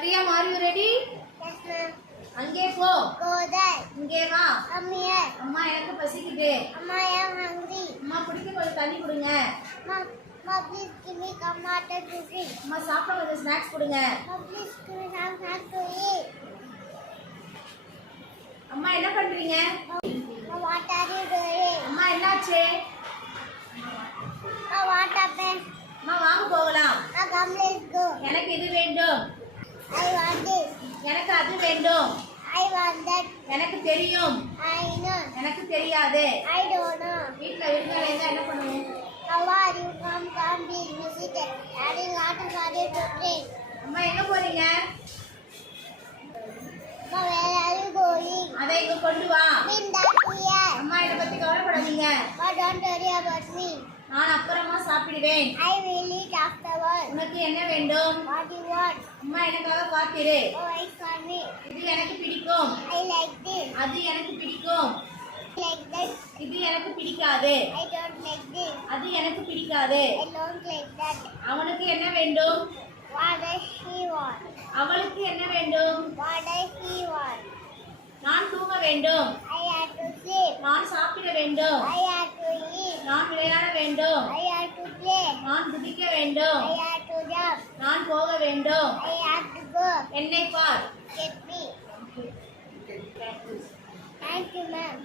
Mariam, are you ready? Yes, ma'am. அங்கே போ. Go there. இங்கே வா. Come here. அம்மா எனக்கு பசிக்குது. Amma, I am hungry. அம்மா குடிக்க கொஞ்சம் தண்ணி கொடுங்க. Ma, please give me some water to drink. அம்மா சாப்பிட கொஞ்சம் ஸ்நாக்ஸ் கொடுங்க. Ma, please give me some snacks to eat. அம்மா என்ன பண்றீங்க? Ma, what are you doing? அம்மா என்னாச்சு? Ma, what happened? அம்மா வாங்க போகலாம். Ma, come, let's go. எனக்கு இது வேண்டும். I want this. எனக்கு அது வேண்டும். I want that. எனக்கு தெரியும். I know. எனக்கு தெரியாது. I don't know. வீட்ல விருந்தாளி இருந்தா என்ன பண்ணுவோம்? How are you? Come, please visit it. Adding water for you to drink. அம்மா எங்க போறீங்க? Ma, where are you going? அதை இங்க கொண்டு வா. Bring that here. அம்மா இத பத்தி கவலைப்படாதீங்க. Ma, don't worry about me. நான் அப்புறமா சாப்பிடுவேன். I will eat afterwards. உனக்கு என்ன வேண்டும்? What do you want? அம்மா எனக்காக காத்திரு. Oh, wait for me. இது எனக்கு பிடிக்கும். I like this. அது எனக்கு பிடிக்கும். I like that. இது எனக்கு பிடிக்காது. I don't like this. அது எனக்கு பிடிக்காது. I don't like that. அவனுக்கு என்ன வேண்டும்? What does she want? அவளுக்கு என்ன வேண்டும்? What does he want? நான் தூங்க வேண்டும். I have to sleep. நான் சாப்பிட வேண்டும். I have to eat. நான் விளையாட வேண்டும். I have to play. நான் குதிக்க வேண்டும். I have to jump. நான் போக வேண்டும். I have to go. என்னை பார். Get me. Thank you, ma'am.